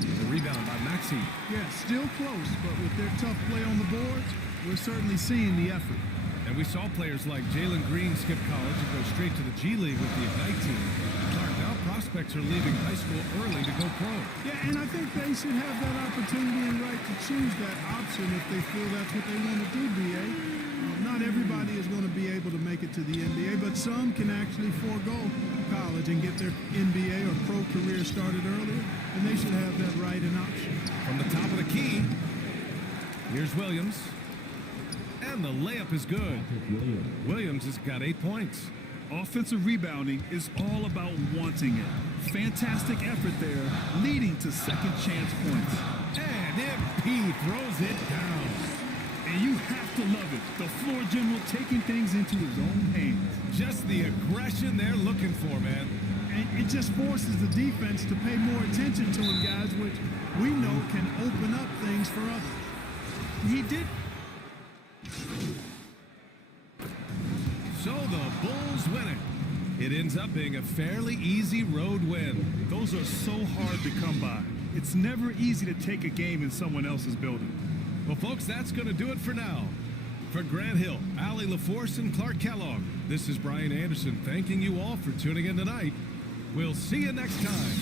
The rebound by Maxey. Yeah, still close, but with their tough play on the boards, we're certainly seeing the effort. And we saw players like Jalen Green skip college and go straight to the G League with the Ignite team. Clark, now prospects are leaving high school early to go pro. Yeah, and I think they should have that opportunity and right to choose that option if they feel that's what they want to do, B.A. Not everybody is going to be able to make it to the NBA, but some can actually forego college and get their NBA or pro career started earlier, and they should have that right and option. From the top of the key, here's Williams. And the layup is good. Williams has got 8 points. Offensive rebounding is all about wanting it. Fantastic effort there, leading to second chance points. And MP throws it down. And you have to love it. The floor general taking things into his own hands. Just the aggression they're looking for, man. And it just forces the defense to pay more attention to him, guys, which we know can open up things for others. He did. So the Bulls win it. It ends up being a fairly easy road win. Those are so hard to come by. It's never easy to take a game in someone else's building. Well, folks, that's going to do it for now. For Grant Hill, Allie LaForce, and Clark Kellogg, this is Brian Anderson thanking you all for tuning in tonight. We'll see you next time.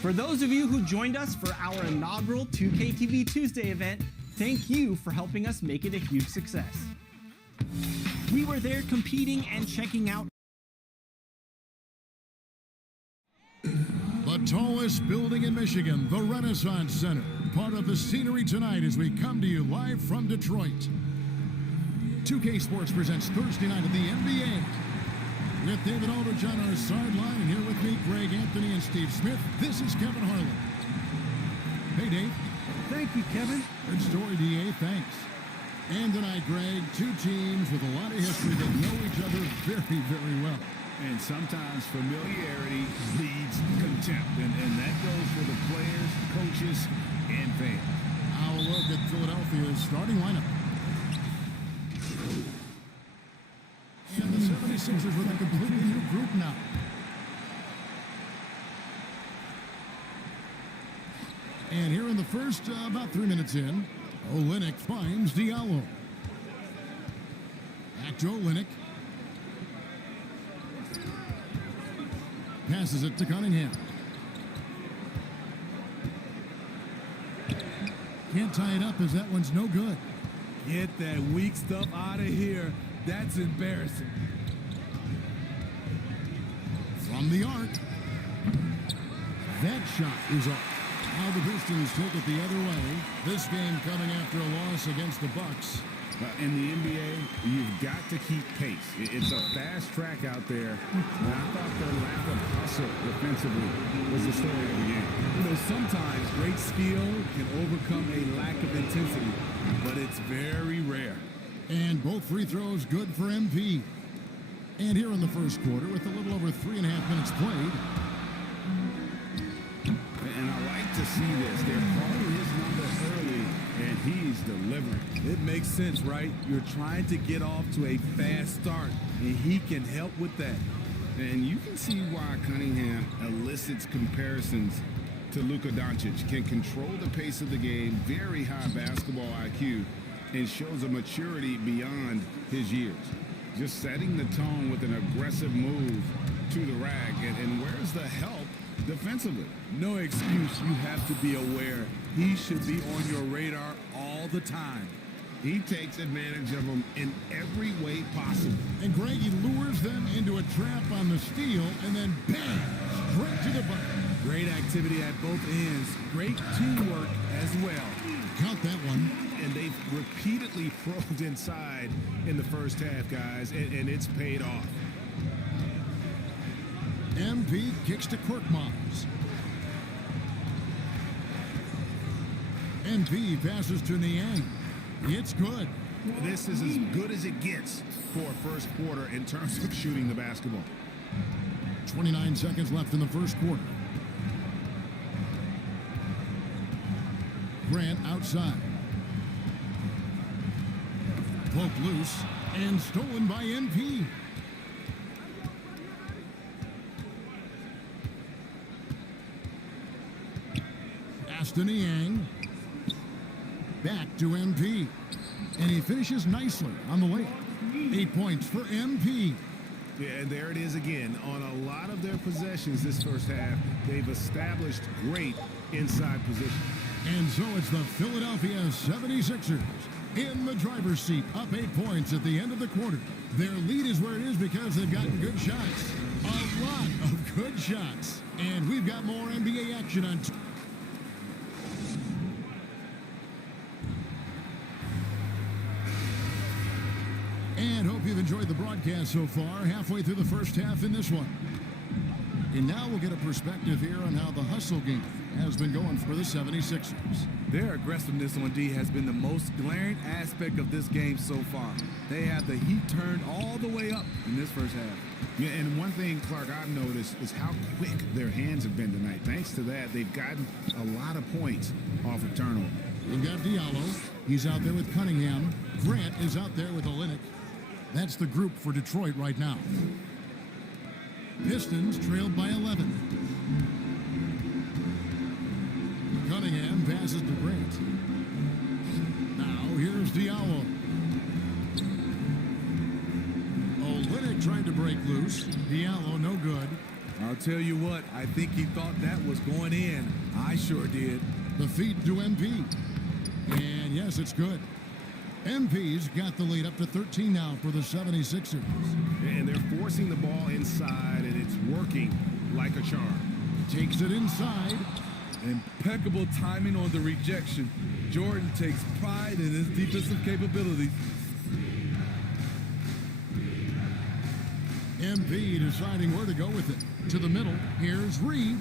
For those of you who joined us for our inaugural 2K TV Tuesday event, thank you for helping us make it a huge success. We were there competing and checking out the tallest building in Michigan, the Renaissance Center, part of the scenery tonight as we come to you live from Detroit. 2K Sports presents Thursday night at the NBA. With David Aldridge on our sideline, and here with me, Greg Anthony and Steve Smith, this is Kevin Harlan. Hey, Dave. Thank you, Kevin. Good story, DA. Thanks. And tonight, Greg, two teams with a lot of history that know each other very, very well. And sometimes familiarity leads contempt, and that goes for the players, coaches, and fans. Our look at Philadelphia's starting lineup. And the 76ers with a completely new group now. And here in the first, about 3 minutes in, Olynyk finds Diallo. Back to Olynyk. Passes it to Cunningham. Can't tie it up as that one's no good. Get that weak stuff out of here. That's embarrassing. From the arc. That shot is off. Now the Pistons take it the other way. This game coming after a loss against the Bucks. In the NBA, you've got to keep pace. It's a fast track out there. And I thought their lack of hustle defensively was the story of the game. You know, sometimes great skill can overcome a lack of intensity, but it's very rare. And both free throws good for MP. And here in the first quarter, with a little over 3.5 minutes played. And I like to see this. They're calling his number early, and he's delivering. It makes sense, right? You're trying to get off to a fast start, and he can help with that. And you can see why Cunningham elicits comparisons to Luka Doncic. Can control the pace of the game, very high basketball IQ, and shows a maturity beyond his years. Just setting the tone with an aggressive move to the rack. And where's the help defensively? No excuse. You have to be aware. He should be on your radar all the time. He takes advantage of them in every way possible. And Greg, he lures them into a trap on the steal, and then bang, straight to the bucket. Great activity at both ends. Great teamwork as well. Count that one. And they've repeatedly probed inside in the first half, guys, and it's paid off. MP kicks to Korkmaz. MP passes to Niang. It's good. This is as good as it gets for a first quarter in terms of shooting the basketball. 29 seconds left in the first quarter. Grant outside. Poke loose and stolen by MP. Aston Niang. Back to MP. And he finishes nicely on the layup. 8 points for MP. Yeah, and there it is again. On a lot of their possessions this first half, they've established great inside position. And so it's the Philadelphia 76ers in the driver's seat, up 8 points at the end of the quarter. Their lead is where it is because they've gotten good shots. A lot of good shots. And we've got more NBA action on. And hope you've enjoyed the broadcast so far, halfway through the first half in this one. And now we'll get a perspective here on how the hustle game has been going for the 76ers. Their aggressiveness on D has been the most glaring aspect of this game so far. They have the heat turned all the way up in this first half. Yeah, and one thing, Clark, I've noticed is how quick their hands have been tonight. Thanks to that, they've gotten a lot of points off of turnover. We've got Diallo. He's out there with Cunningham. Grant is out there with Olynyk. That's the group for Detroit right now. Pistons trailed by 11. Cunningham passes to Grant. Now here's Diallo. Olynyk tried to break loose. Diallo no good. I'll tell you what, I think he thought that was going in. I sure did. The feed to MP. And yes, it's good. MP's got the lead up to 13 now for the 76ers. And they're forcing the ball inside, and it's working like a charm. Takes it inside. Impeccable timing on the rejection. Jordan takes pride in his defensive capabilities. MP deciding where to go with it. To the middle. Here's Reed.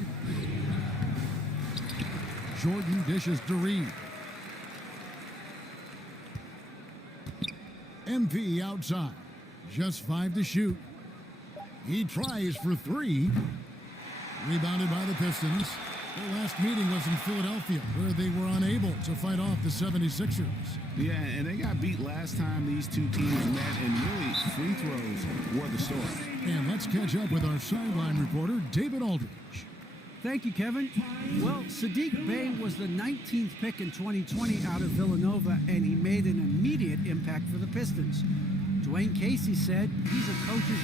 Jordan dishes to Reed. MP outside. Just 5 to shoot. He tries for 3. Rebounded by the Pistons. Their last meeting was in Philadelphia, where they were unable to fight off the 76ers. Yeah, and they got beat last time these two teams met, and really free throws were the story. And let's catch up with our sideline reporter, David Aldridge. Thank you, Kevin. Well, Sadiq Bey was the 19th pick in 2020 out of Villanova, and he made an immediate impact for the Pistons. Dwayne Casey said he's a coach's...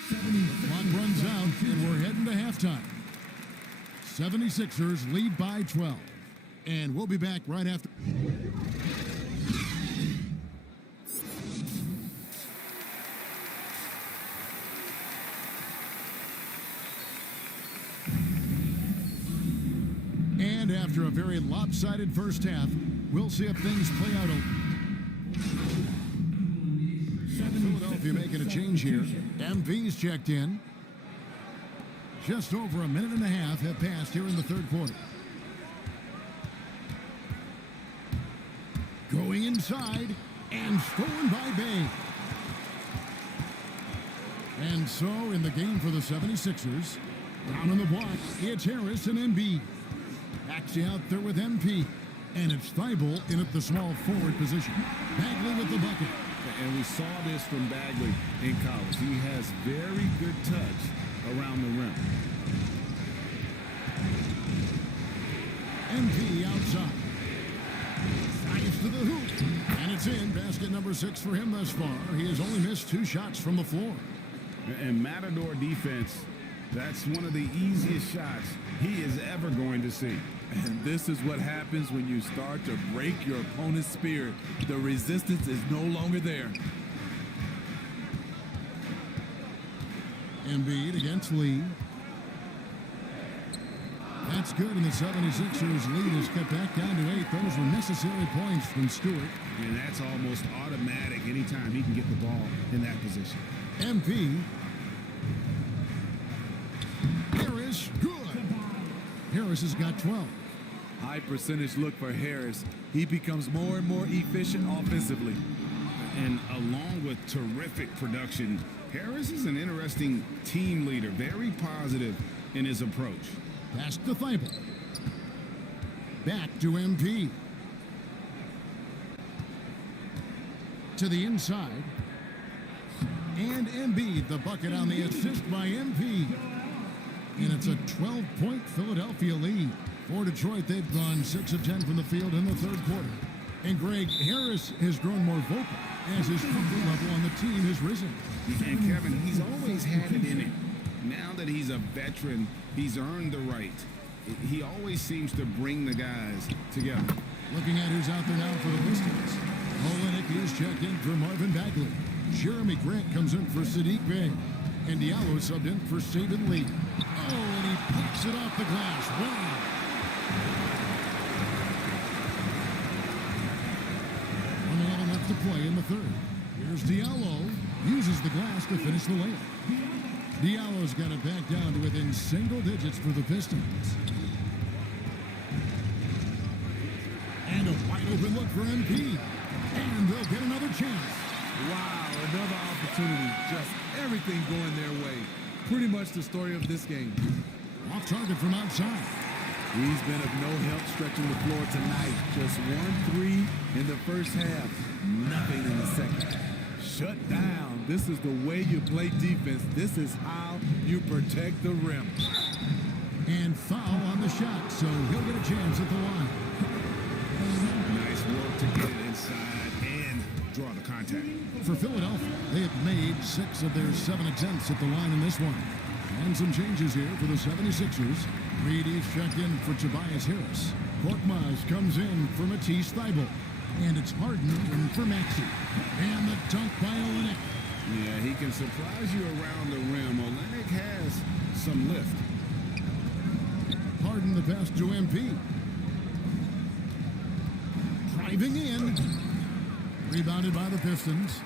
Clock runs out, and we're heading to halftime. 76ers lead by 12. And we'll be back right after... And after a very lopsided first half, we'll see if things play out. Philadelphia making a change here. MP's checked in. Just over a minute and a half have passed here in the third quarter. Going inside and stolen by Bay. And so in the game for the 76ers, down on the block, it's Harris and Embiid. Bagsy out there with MP. And it's Thibault in at the small forward position. Bagley with the bucket. And we saw this from Bagley in college. He has very good touch around the rim. MP outside. Drives to the hoop. And it's in. Basket number 6 for him thus far. He has only missed 2 shots from the floor. And Matador defense, that's one of the easiest shots he is ever going to see. And this is what happens when you start to break your opponent's spirit. The resistance is no longer there. Embiid against Lee. That's good, and the 76ers lead is cut back down to 8. Those were necessary points from Stewart. And that's almost automatic anytime he can get the ball in that position. MP. Harris, good. Harris has got 12. High percentage look for Harris. He becomes more and more efficient offensively. And along with terrific production, Harris is an interesting team leader, very positive in his approach. Pass to Thibault. Back to MP. To the inside. And Embiid, the bucket on the assist by MP. And it's a 12-point Philadelphia lead. For Detroit, they've gone 6 of 10 from the field in the third quarter. And Greg, Harris has grown more vocal as his comfort level on the team has risen. And Kevin, he's always had it in him. Now that he's a veteran, he's earned the right. He always seems to bring the guys together. Looking at who's out there now for the Pistons. Olenek is checked in for Marvin Bagley. Jeremy Grant comes in for Sadiq Bey. And Diallo subbed in for Saban Lee. Oh, and he picks it off the glass. Wow. To play in the third. Here's Diallo. Uses the glass to finish the layup. Diallo's got it back down to within single digits for the Pistons. And a wide open look for MP. And they'll get another chance. Wow, another opportunity. Just everything going their way. Pretty much the story of this game. Off target from outside. He's been of no help stretching the floor tonight. Just 1-3 in the first half. Nothing in the second. Shut down. This is the way you play defense. This is how you protect the rim. And foul on the shot, so he'll get a chance at the line. Nice work to get it inside and draw the contact. For Philadelphia, they have made 6 of their 7 attempts at the line in this one. And some changes here for the 76ers. Reed is checked in for Tobias Harris. Korkmaz comes in for Matisse Thybulle. And it's Harden in for Maxey. And the dunk by Olenek. Yeah, he can surprise you around the rim. Olenek has some lift. Harden the pass to MP. Driving in. Rebounded by the Pistons.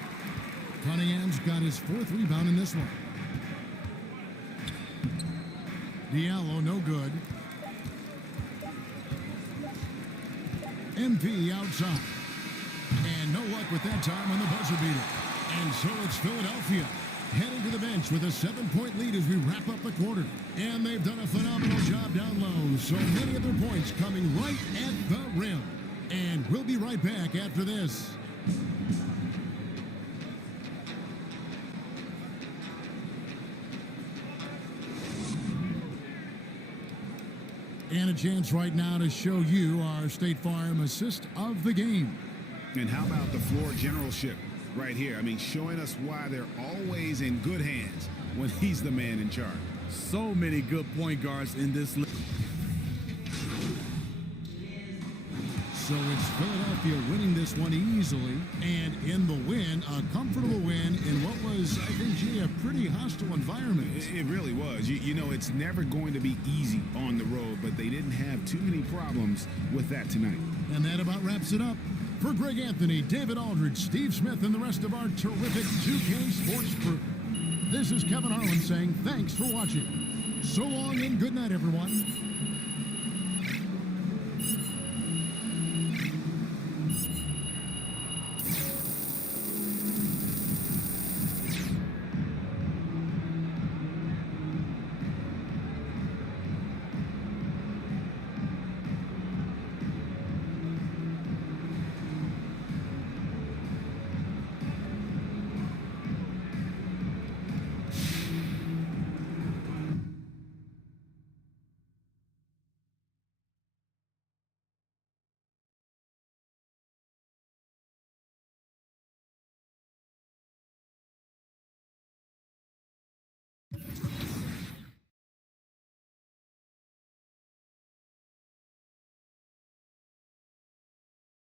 Cunningham's got his 4th rebound in this one. Diallo, no good. MP outside. And no luck with that time on the buzzer beater. And so it's Philadelphia heading to the bench with a 7-point lead as we wrap up the quarter. And they've done a phenomenal job down low. So many of their points coming right at the rim. And we'll be right back after this. And a chance right now to show you our State Farm assist of the game. And how about the floor generalship right here? I mean, showing us why they're always in good hands when he's the man in charge. So many good point guards in this league. So it's Philadelphia winning this one easily, and in the win, a comfortable win in what was, I think, G, a pretty hostile environment. It really was. You know, it's never going to be easy on the road, but they didn't have too many problems with that tonight. And that about wraps it up. For Greg Anthony, David Aldridge, Steve Smith, and the rest of our terrific 2K Sports crew, this is Kevin Harlan saying thanks for watching. So long and good night, everyone.